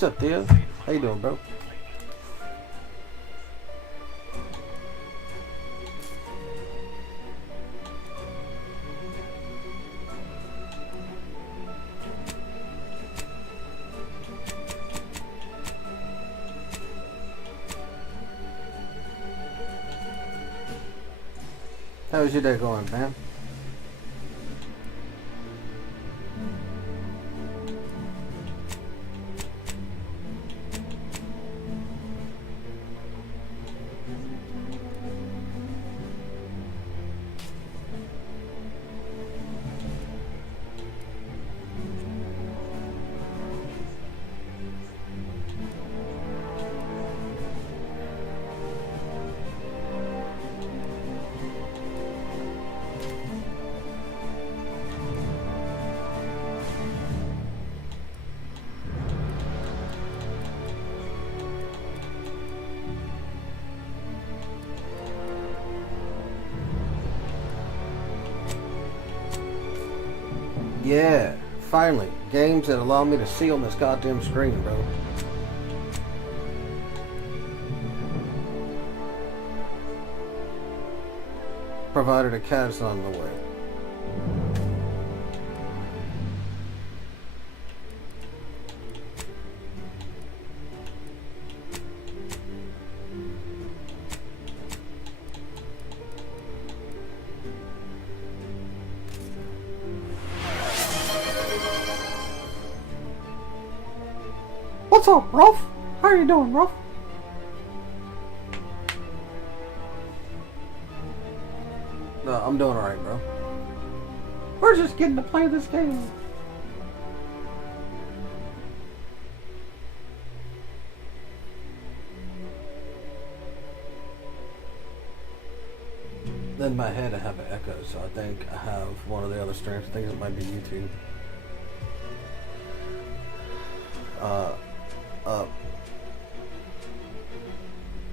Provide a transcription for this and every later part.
What's up, Theo? How you doing, bro? How's your day going, man? Yeah, finally. Games that allow me to see on this goddamn screen, bro. Provided a cat's on the way. What's up, Ruff? How are you doing, Ruff? No, I'm doing alright, bro. We're just getting to play this game. In my head, I have an echo, so I think I have one of the other streams. I think it might be YouTube.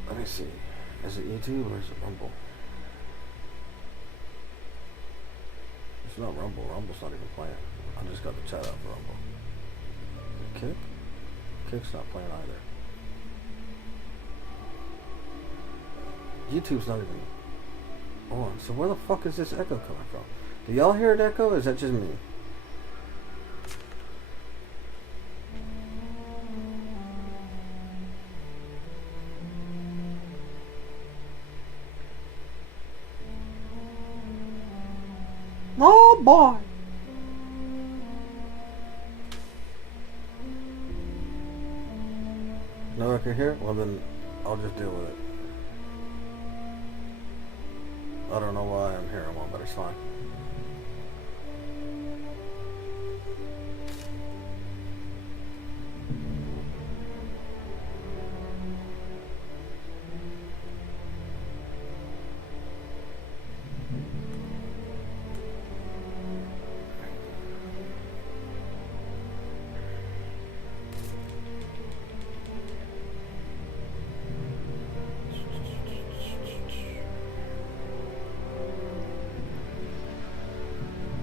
Let me see. Is it YouTube or is it Rumble? It's not Rumble. Rumble's not even playing. I just got the chat out for Rumble. Is it Kick? Kick's not playing either. YouTube's not even on. So where the fuck is this echo coming from? Do y'all hear an echo or is that just me? Oh boy! No one can hear? Well then, I'll just deal with it. I don't know why I'm hearing one, but it's fine.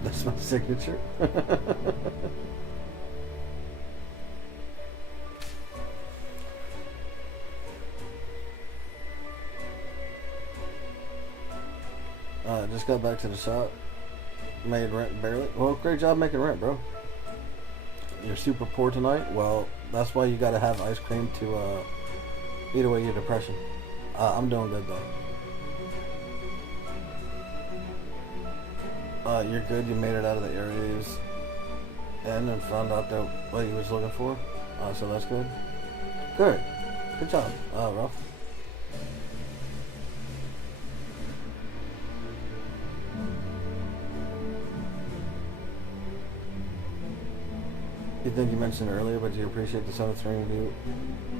That's my signature. Just got back to the shop. Made rent barely. Well, great job making rent, bro. You're super poor tonight? Well, that's why you gotta have ice cream to eat away your depression. I'm doing good though. You're good. You made it out of the areas and found out that what you was looking for. So that's good. Good. Good job, Ralph. You think you mentioned earlier, but you appreciate the 7th stream review?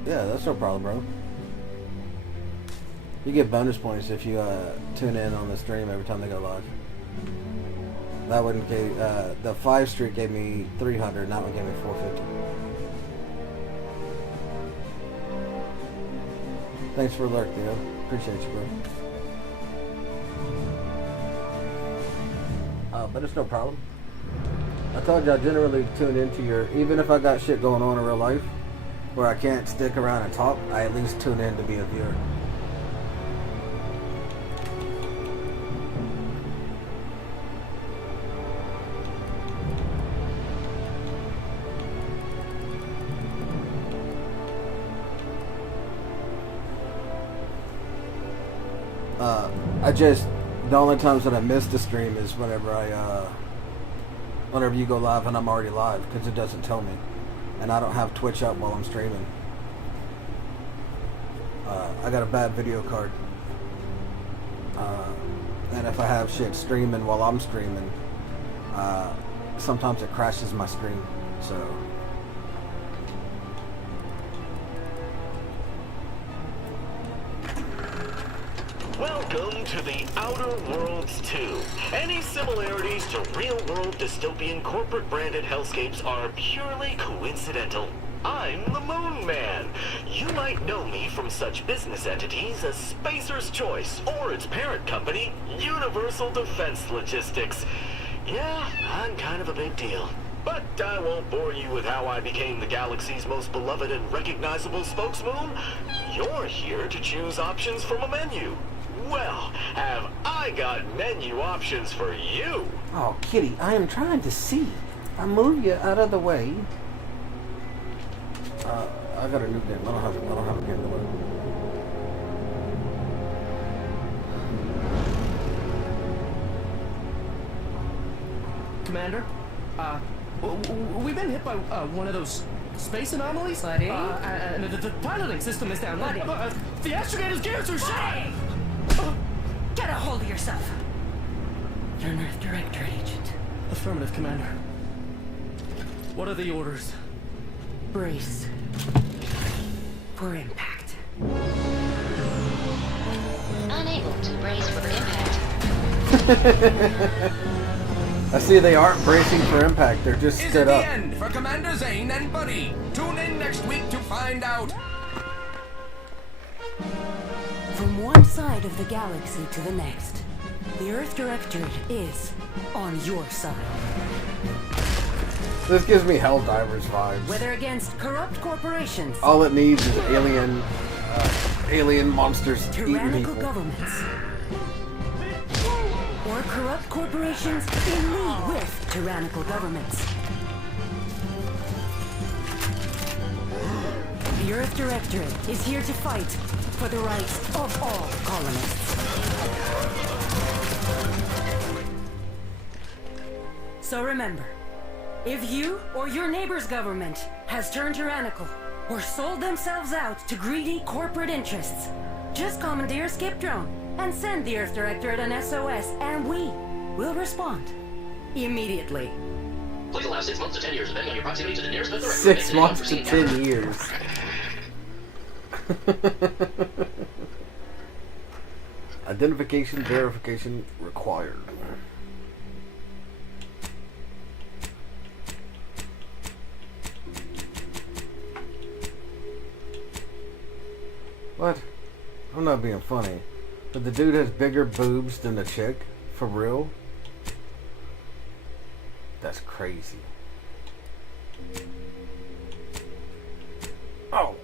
Yeah, that's no problem, bro. You get bonus points if you tune in on the stream every time they go live. That one gave the 5 streak gave me 300, and that one gave me 450. Thanks for the lurk, Theo. Appreciate you, bro. But it's no problem. I told you I generally tune into your, even if I got shit going on in real life, where I can't stick around and talk, I at least tune in to be a viewer. The only times that I miss the stream is whenever you go live and I'm already live, because it doesn't tell me. And I don't have Twitch up while I'm streaming. I got a bad video card. And if I have shit streaming while I'm streaming, sometimes it crashes my stream. So... Welcome to the Outer Worlds 2. Any similarities to real-world dystopian corporate-branded hellscapes are purely coincidental. I'm the Moon Man. You might know me from such business entities as Spacer's Choice or its parent company, Universal Defense Logistics. Yeah, I'm kind of a big deal. But I won't bore you with how I became the galaxy's most beloved and recognizable spokesmoon. You're here to choose options from a menu. Well, have I got menu options for you? Oh, Kitty, I am trying to see. I move you out of the way. I got a new game. I don't have a game to load. Commander, we've been hit by one of those space anomalies. Buddy? And the piloting system is down. Buddy? The astrogator's gears are shot! Get a hold of yourself. You're an Earth Directorate agent. Affirmative, Commander. What are the orders? Brace for impact. Unable to brace for impact. I see they aren't bracing for impact. They're just stood up. Is it the end for Commander Zane and Buddy? Tune in next week to find out. From one side of the galaxy to the next, the Earth Directorate is on your side. This gives me Helldivers vibes. Whether against corrupt corporations, All it needs is alien monsters eating tyrannical people. governments, or corrupt corporations in league with tyrannical governments. The Earth Directorate is here to fight for the rights of all colonists. So remember, if you or your neighbor's government has turned tyrannical or sold themselves out to greedy corporate interests, just commandeer Skip Drone and send the Earth Directorate an SOS, and we will respond immediately. Please allow 6 months to 10 years, depending on your proximity to the nearest Earth 6 months to 10 years. Identification verification required. What? I'm not being funny. But the dude has bigger boobs than the chick? For real? That's crazy. Oh!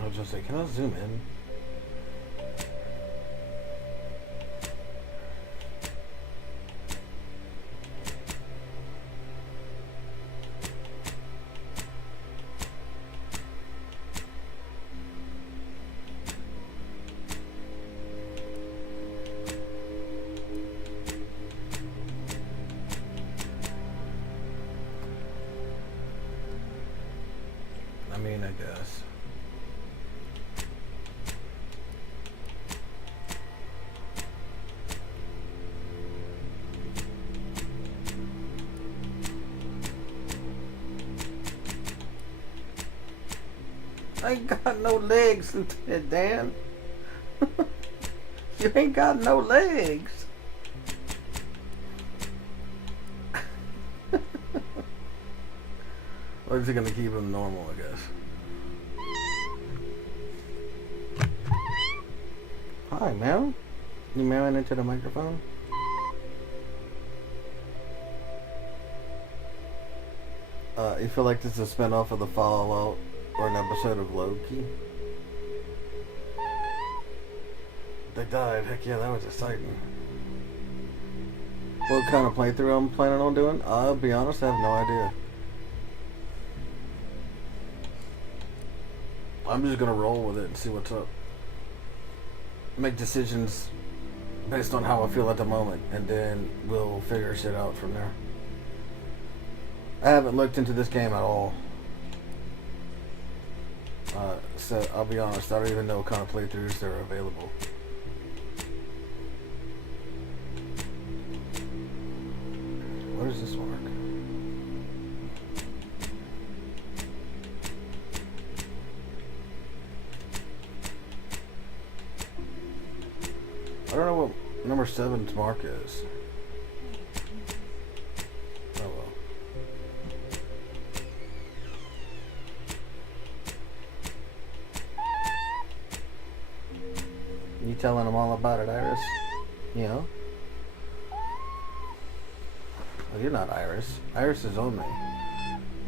I was just like, can I zoom in? I mean, I guess. I ain't got no legs, Lieutenant Dan. You ain't got no legs. Or is he gonna keep him normal, I guess? Hi, meow. You meowing into the microphone? You feel like this is a spinoff of the Fallout or an episode of Loki? They died. Heck yeah, that was exciting. What kind of playthrough I'm planning on doing? I'll be honest, I have no idea. I'm just gonna roll with it and see what's up. Make decisions based on how I feel at the moment, and then we'll figure shit out from there. I haven't looked into this game at all. So I'll be honest, I don't even know what kind of playthroughs there are available. What does this mark? I don't know what number 7's mark is. Oh well. You telling them all about it, Iris? You know? Oh, you're not Iris. Iris is only.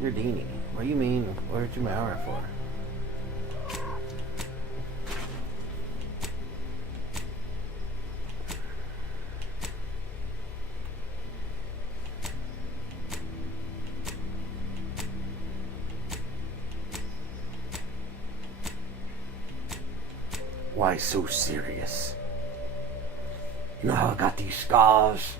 You're Deanie. What do you mean? What did you marry for? Why so serious? You know how I got these scars?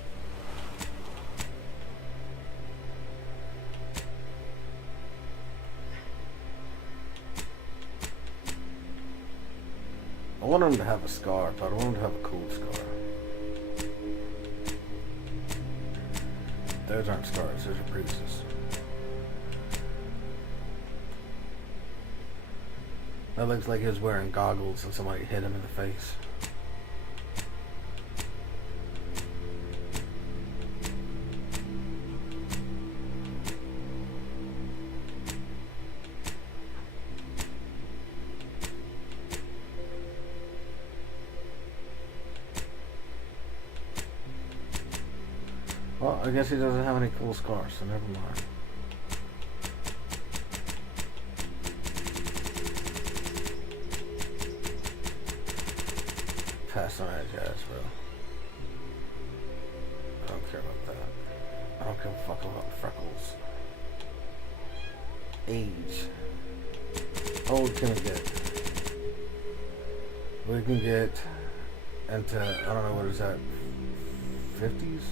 I want him to have a scar, but I want him to have a cool scar. Those aren't scars, those are bruises. That looks like he was wearing goggles and somebody hit him in the face. Well, I guess he doesn't have any cool scars, so never mind. Pass on that jazz, bro. I don't care about that. I don't give a fuck about freckles. Age. How old can we get? We can get into, I don't know, what is that? 50s?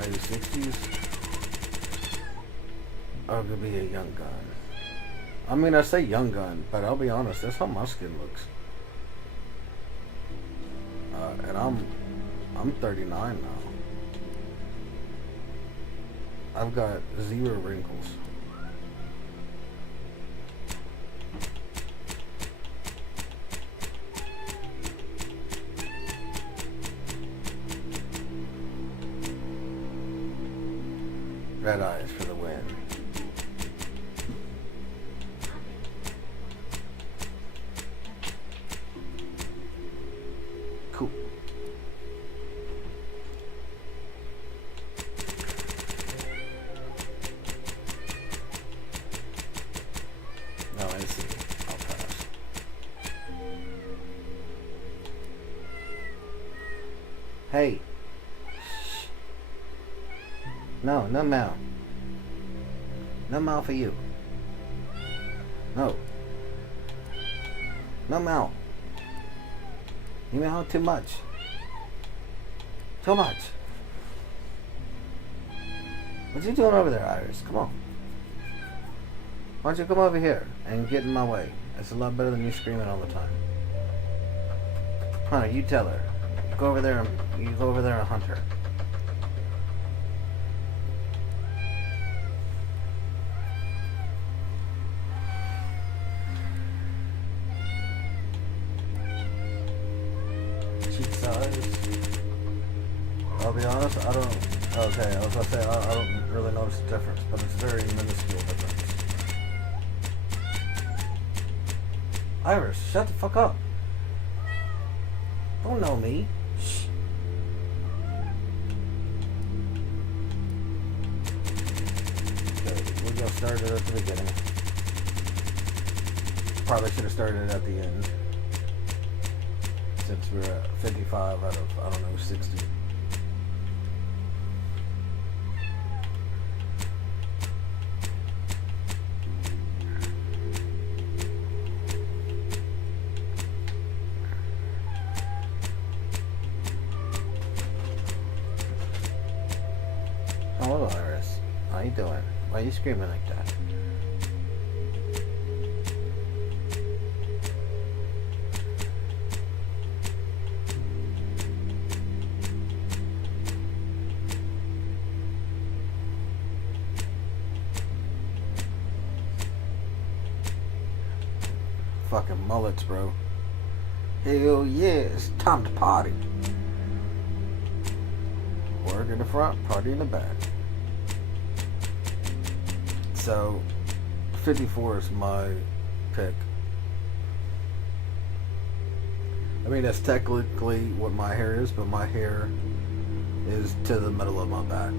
Maybe 60s? Or it could be a young gun. I mean, I say young gun, but I'll be honest, that's how my skin looks. And I'm 39 now. I've got 0 wrinkles. Red eyes for the win. Cool. No, I see. I'll pass. Hey. Shh. No, no meow. No meow for you. No. No meow. You meow too much. Too much. What you doing over there, Iris? Come on. Why don't you come over here and get in my way? It's a lot better than you screaming all the time. Hunter, you tell her. You go over there and hunt her. I'll be honest, I don't. Okay, I was gonna say I don't really notice the difference, but it's very minuscule difference. Iris, shut the fuck up. Don't know me. Shh. Okay, we're gonna start it at the beginning. Probably should have started at the end. Since we're at 55 out of, I don't know, 60. Hello, Iris. How you doing? Why are you screaming like that? Fucking mullets, bro. Hell yeah, it's time to party. Work in the front, party in the back. So, 54 is my pick. I mean, that's technically what my hair is, but my hair is to the middle of my back.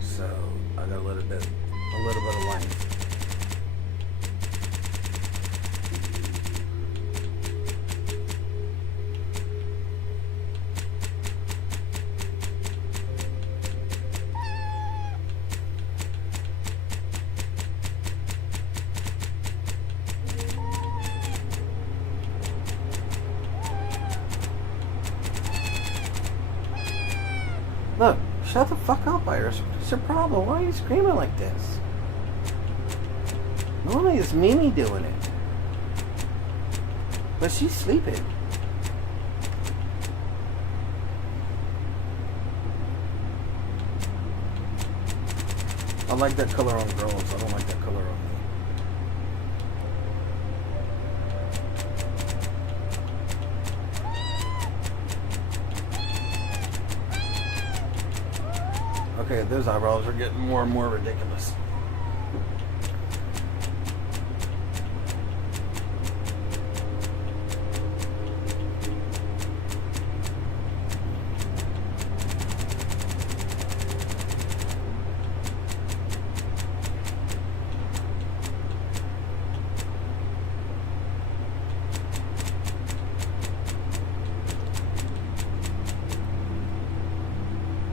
So, I got a little bit of length. Look, shut the fuck up, Iris. What's your problem? Why are you screaming like this? Normally it's Mimi doing it. But she's sleeping. I like that color on girls. I don't like that color on me. Okay, those eyebrows are getting more and more ridiculous.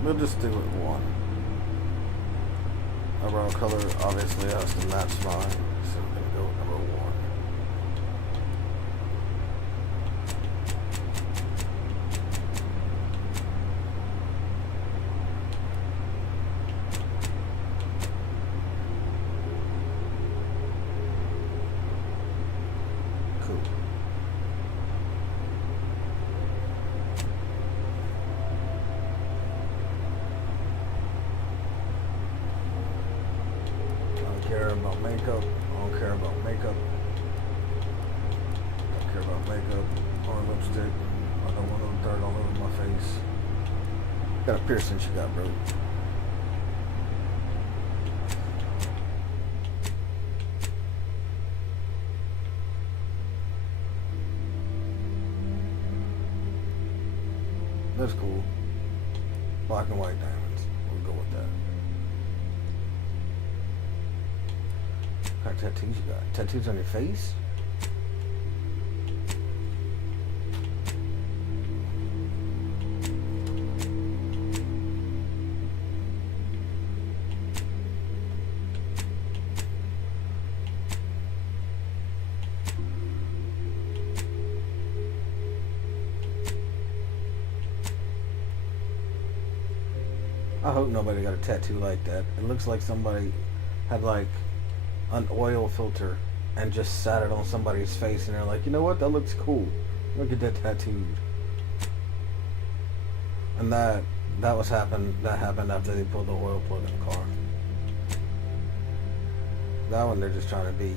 We'll just do it one. Eyebrow color obviously has to match mine, so we're gonna go with number 1. Cool. Care about makeup. I don't care about makeup. Don't care about makeup or lipstick. I don't want no dirt all over my face. Got a piercing she got, bro. That's cool. Black and white diamonds. We'll go with that. What kind of tattoos you got? Tattoos on your face? I hope nobody got a tattoo like that. It looks like somebody had like an oil filter and just sat it on somebody's face and they're like, you know what, that looks cool. Look at that tattoo. And that happened after they pulled the oil plug in the car. That one they're just trying to be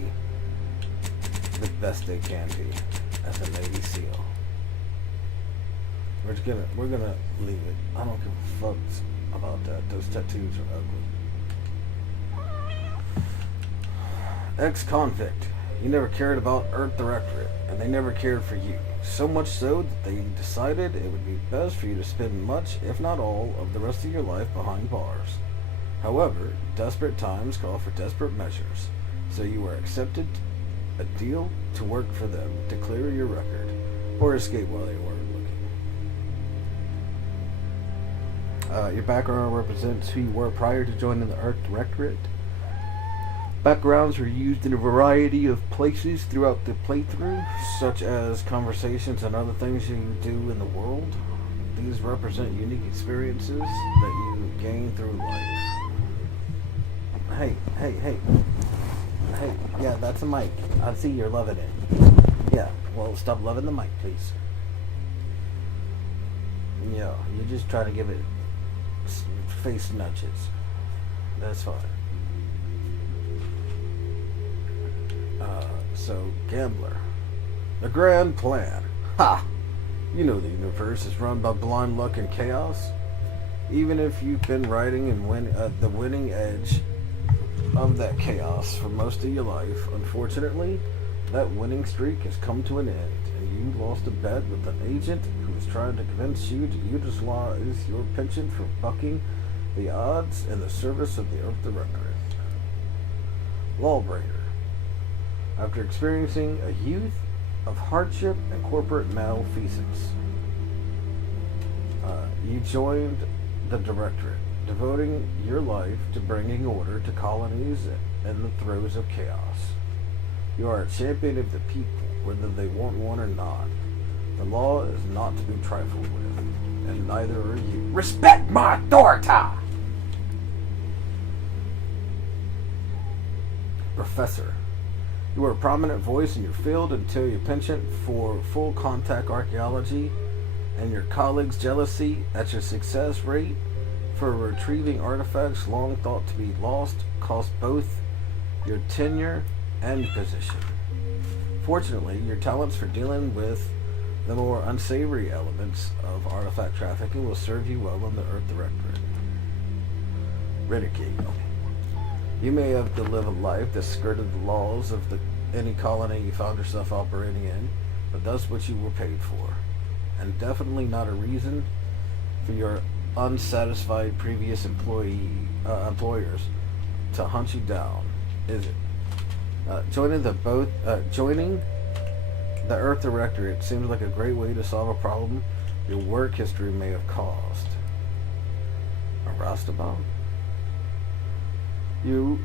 the best they can be as a Navy SEAL. We're gonna leave it. I don't give a fuck about that. Those tattoos are ugly. Ex-convict. You never cared about Earth Directorate, and they never cared for you. So much so that they decided it would be best for you to spend much, if not all, of the rest of your life behind bars. However, desperate times call for desperate measures, so you were accepted a deal to work for them to clear your record, or escape while they weren't looking. Your background represents who you were prior to joining the Earth Directorate. Backgrounds were used in a variety of places throughout the playthrough, such as conversations and other things you do in the world. These represent unique experiences that you gain through life. Hey, yeah, that's a mic. I see you're loving it. Yeah, well, stop loving the mic, please. Yeah, you just try to give it face nudges. That's fine. So, Gambler. The grand plan. Ha! You know the universe is run by blind luck and chaos. Even if you've been riding and the winning edge of that chaos for most of your life, unfortunately, that winning streak has come to an end, and you lost a bet with an agent who was trying to convince you to utilize your penchant for bucking the odds in the service of the Earth Directorate. Lawbreaker. After experiencing a youth of hardship and corporate malfeasance, you joined the Directorate, devoting your life to bringing order to colonies in the throes of chaos. You are a champion of the people, whether they want one or not. The law is not to be trifled with, and neither are you. Respect my authority! Professor. You were a prominent voice in your field until your penchant for full contact archaeology and your colleagues' jealousy at your success rate for retrieving artifacts long thought to be lost cost both your tenure and position. Fortunately, your talents for dealing with the more unsavory elements of artifact trafficking will serve you well in the Earth Directorate. Renegade. You may have to live a life that skirted the laws of any colony you found yourself operating in, but that's what you were paid for, and definitely not a reason for your unsatisfied previous employers to hunt you down, is it? Joining the Earth Directorate seems like a great way to solve a problem your work history may have caused. A Rastabom? You're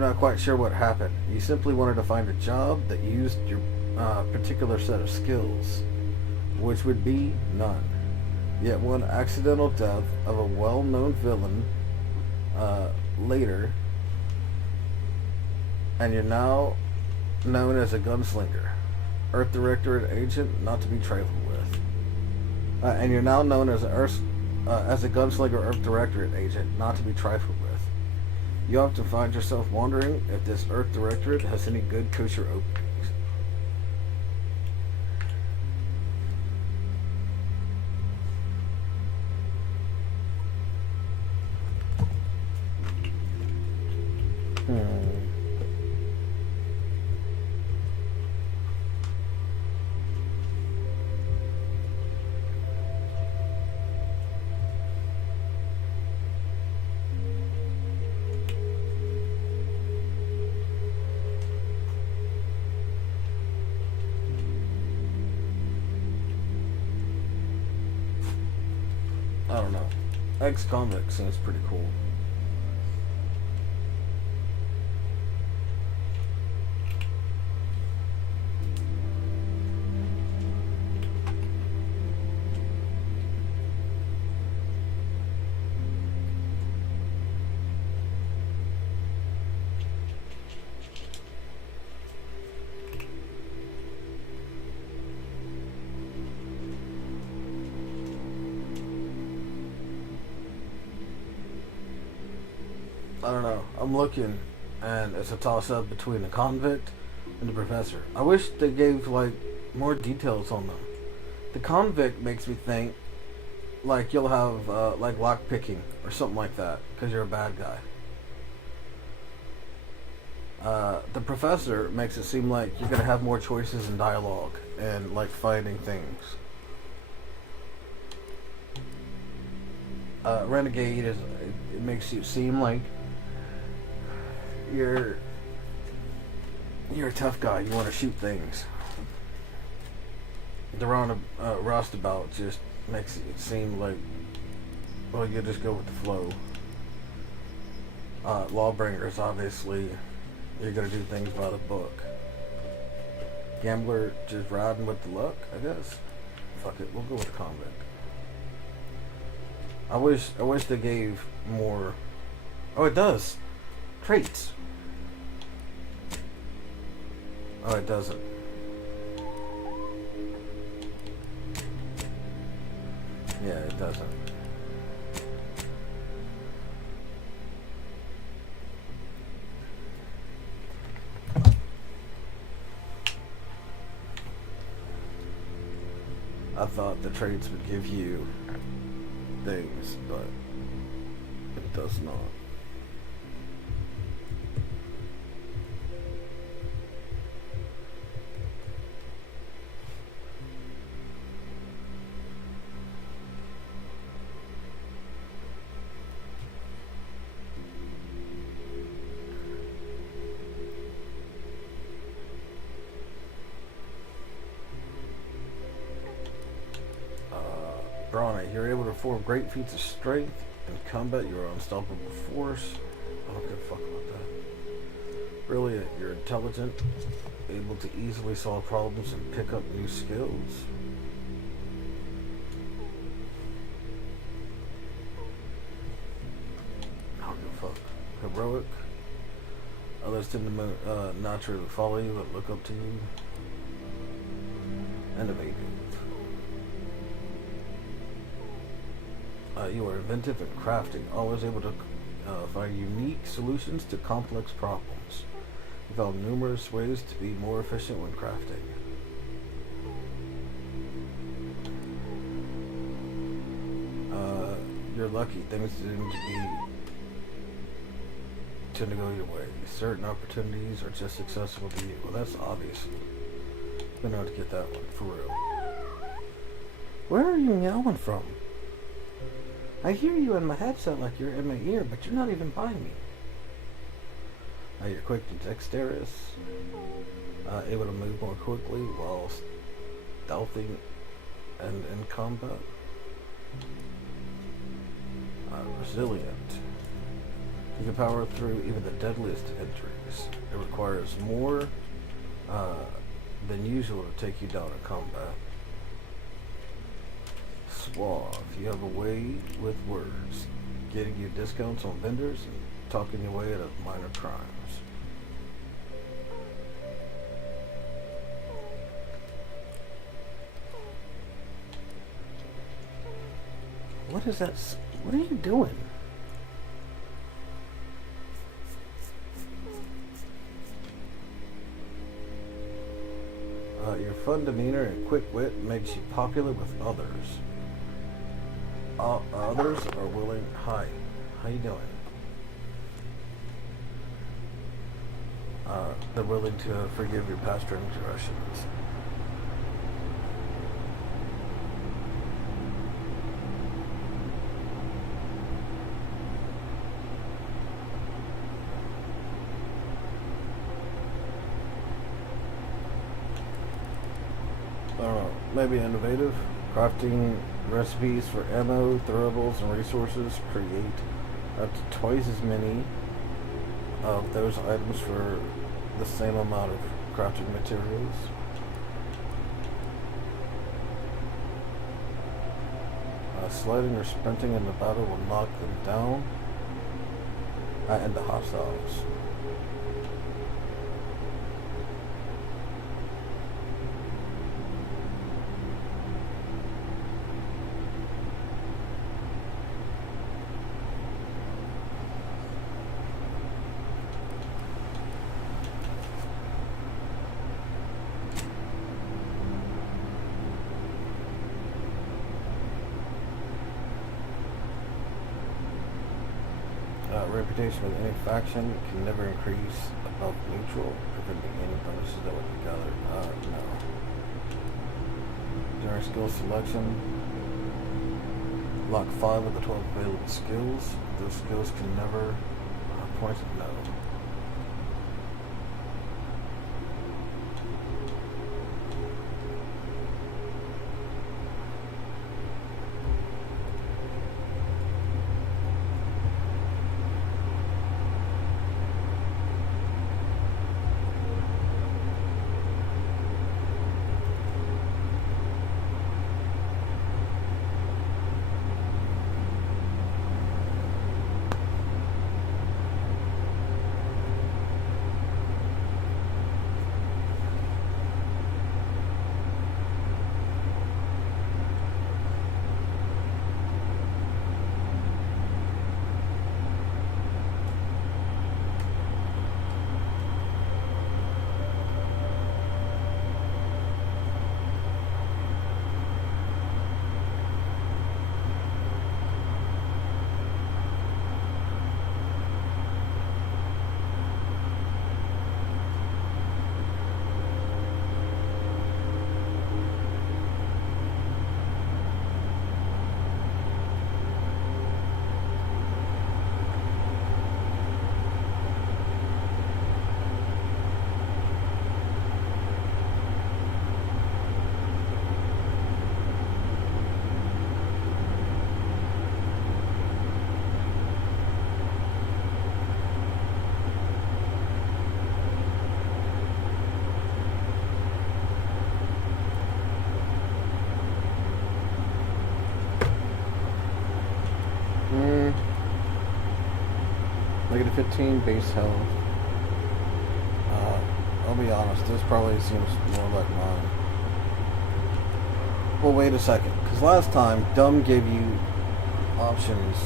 not quite sure what happened. You simply wanted to find a job that used your particular set of skills, which would be none. Yet one accidental death of a well-known villain later, and you're now known as a gunslinger, Earth Directorate agent, not to be trifled with. And you're now known as a gunslinger Earth Directorate agent, not to be trifled with. You often find yourself wondering if this Earth Directorate has any good kosher openings. I don't know. Ex-convict seems pretty cool. I don't know. I'm looking, and it's a toss-up between the convict and the professor. I wish they gave, like, more details on them. The convict makes me think like you'll have like lock picking or something like that because you're a bad guy. The professor makes it seem like you're gonna have more choices in dialogue and like finding things. Renegade is it makes you seem like you're a tough guy. You want to shoot things. The roustabout just makes it seem like, well, you just go with the flow. Lawbringers, obviously, you're gonna do things by the book. Gambler, just riding with the luck, I guess. Fuck it, we'll go with convict. I wish they gave more. Oh, it does. Traits. Oh, it doesn't. Yeah, it doesn't. I thought the traits would give you things, but it does not. Brawny, you're able to perform great feats of strength. In combat, you're an unstoppable force. I don't give a fuck about that. Brilliant, you're intelligent, able to easily solve problems and pick up new skills. I don't give a fuck. Heroic, others tend to naturally follow you and look up to you. Innovative. You are inventive and crafting, always able to find unique solutions to complex problems. You found numerous ways to be more efficient when crafting. You're lucky. Things tend to go your way. Certain opportunities are just accessible to you. Well, that's obvious. I'm gonna have to get that one for real. Where are you yelling from? I hear you in my headset like you're in my ear, but you're not even by me. You're quick and dexterous, able to move more quickly while stealthing and in combat. Resilient. You can power through even the deadliest injuries. It requires more than usual to take you down in combat. Suave. You have a way with words, getting you discounts on vendors and talking your way out of minor crimes. What is that? What are you doing? Your fun demeanor and quick wit makes you popular with others. Others are willing. Hi, how you doing? They're willing to forgive your past transgressions. I don't know, maybe innovative. Crafting recipes for ammo, throwables, and resources. Create up to twice as many of those items for the same amount of crafting materials. Sliding or sprinting in the battle will knock them down and the hostiles. reputation with any faction can never increase above neutral. There could be any bonuses that would be gathered. No. During skill selection, lock 5 of the 12 available skills. Those skills can never points. No. Negative 15 base health. I'll be honest, this probably seems more like mine. Well, wait a second, because last time Dumb gave you options.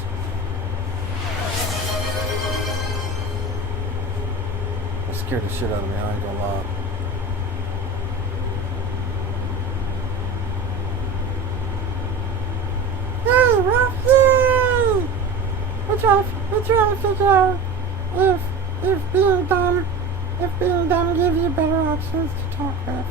That scared the shit out of me, I ain't gonna lie. Hey, Ruffy! We're trying to figure out if being dumb gives you better options to talk with.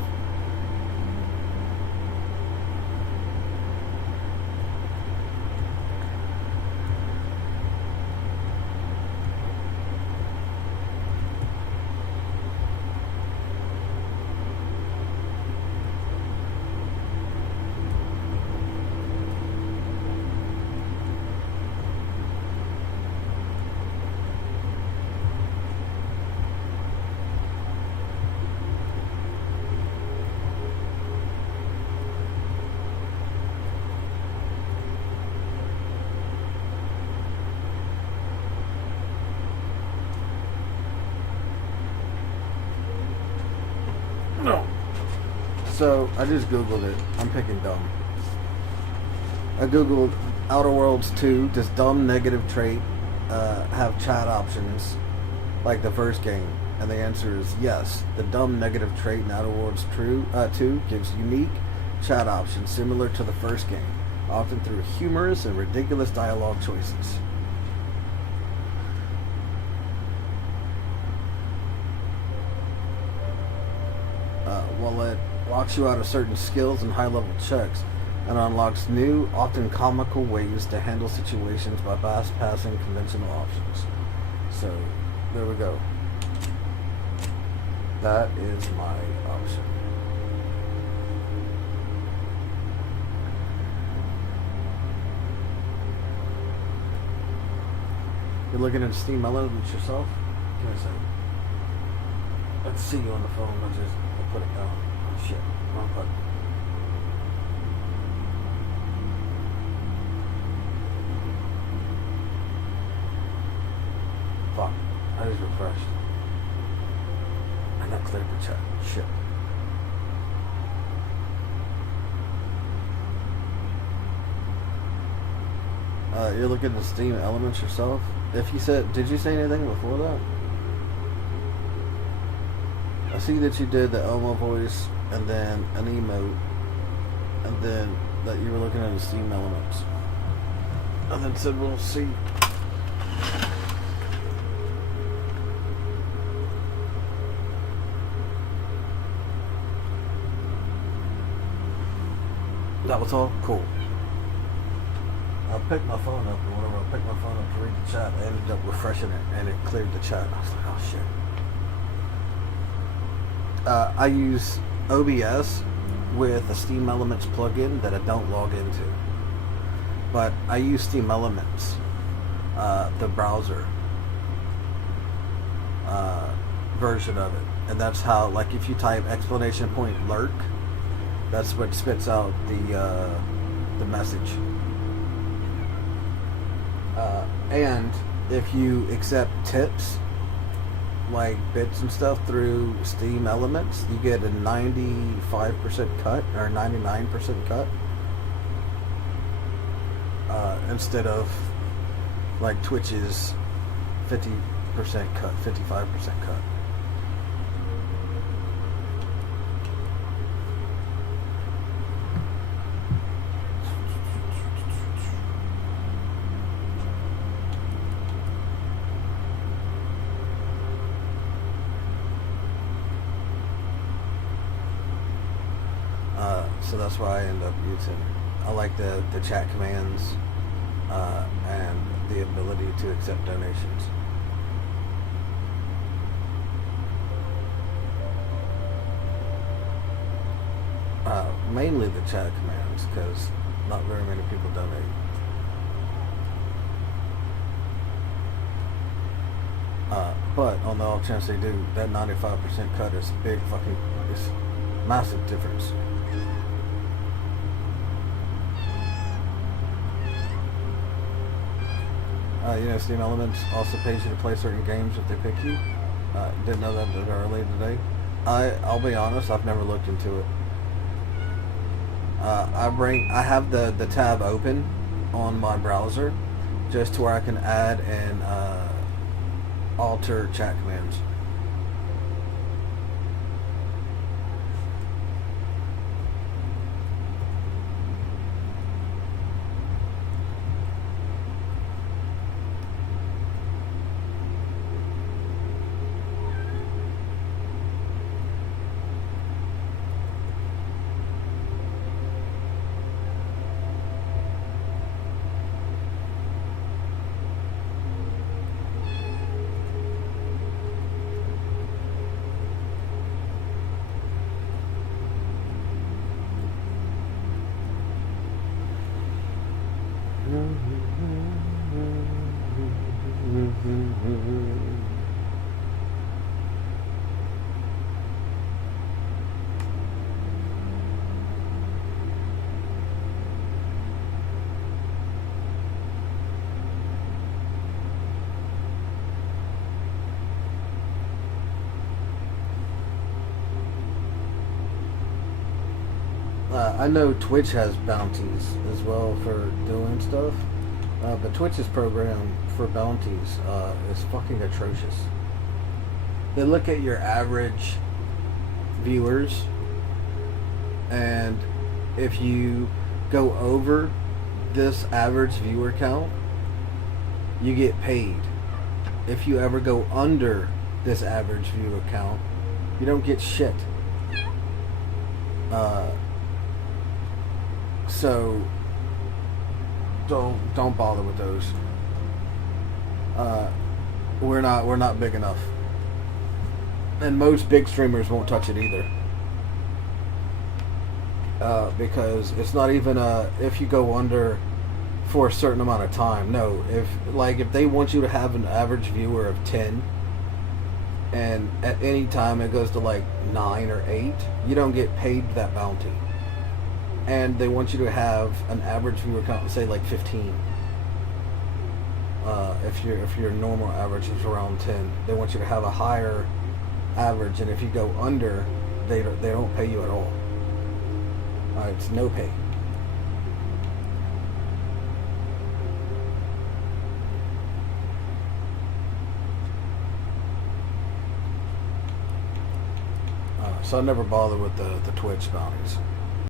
So, I just googled it. I'm picking dumb. I googled Outer Worlds 2. Does dumb negative trait have chat options like the first game? And the answer is yes. The dumb negative trait in Outer Worlds 2 gives unique chat options similar to the first game, often through humorous and ridiculous dialogue choices. While it locks you out of certain skills and high-level checks, and unlocks new, often comical ways to handle situations by bypassing conventional options. So, there we go. That is my option. You're looking at Steam Elements yourself? Give me a second. I can see you on the phone, I put it down. Oh shit, wrong button. Fuck, I just refreshed. I got cleared the chat. Shit. You're looking at Steam Elements yourself? If you said, did you say anything before that? I see that you did the Elmo voice, and then an emote, and then that you were looking at the Steam Elements. And then said, we'll see. That was all? Cool. I picked my phone up, and whenever I picked my phone up to read the chat, I ended up refreshing it, and it cleared the chat. I was like, oh shit. I use OBS with a Steam Elements plugin that I don't log into. But I use Steam Elements, the browser version of it. And that's how, like, if you type !lurk, that's what spits out the message. And if you accept tips, like bits and stuff through Steam Elements, you get a 95% cut or 99% cut instead of like Twitch's 50% cut, 55% cut. So that's why I end up using. I like the chat commands and the ability to accept donations. Mainly the chat commands, because not very many people donate. But on the off chance they do, that 95% cut is big fucking, it's massive difference. Steam Elements also pays you to play certain games if they pick you. Didn't know that earlier today. I'll be honest, I've never looked into it. I have the tab open on my browser just to where I can add and alter chat commands. I know Twitch has bounties as well for doing stuff, but Twitch's program for bounties is fucking atrocious. They look at your average viewers, and if you go over this average viewer count, you get paid. If you ever go under this average viewer count, you don't get shit. So don't bother with those. We're not big enough, and most big streamers won't touch it either. Because it's not even if you go under for a certain amount of time. No, if they want you to have an average viewer of 10, and at any time it goes to like 9 or 8, you don't get paid that bounty. And they want you to have an average viewer count, say like 15. If your normal average is around 10, they want you to have a higher average, and if you go under, they don't pay you at all. It's no pay. So I never bother with the Twitch bounties.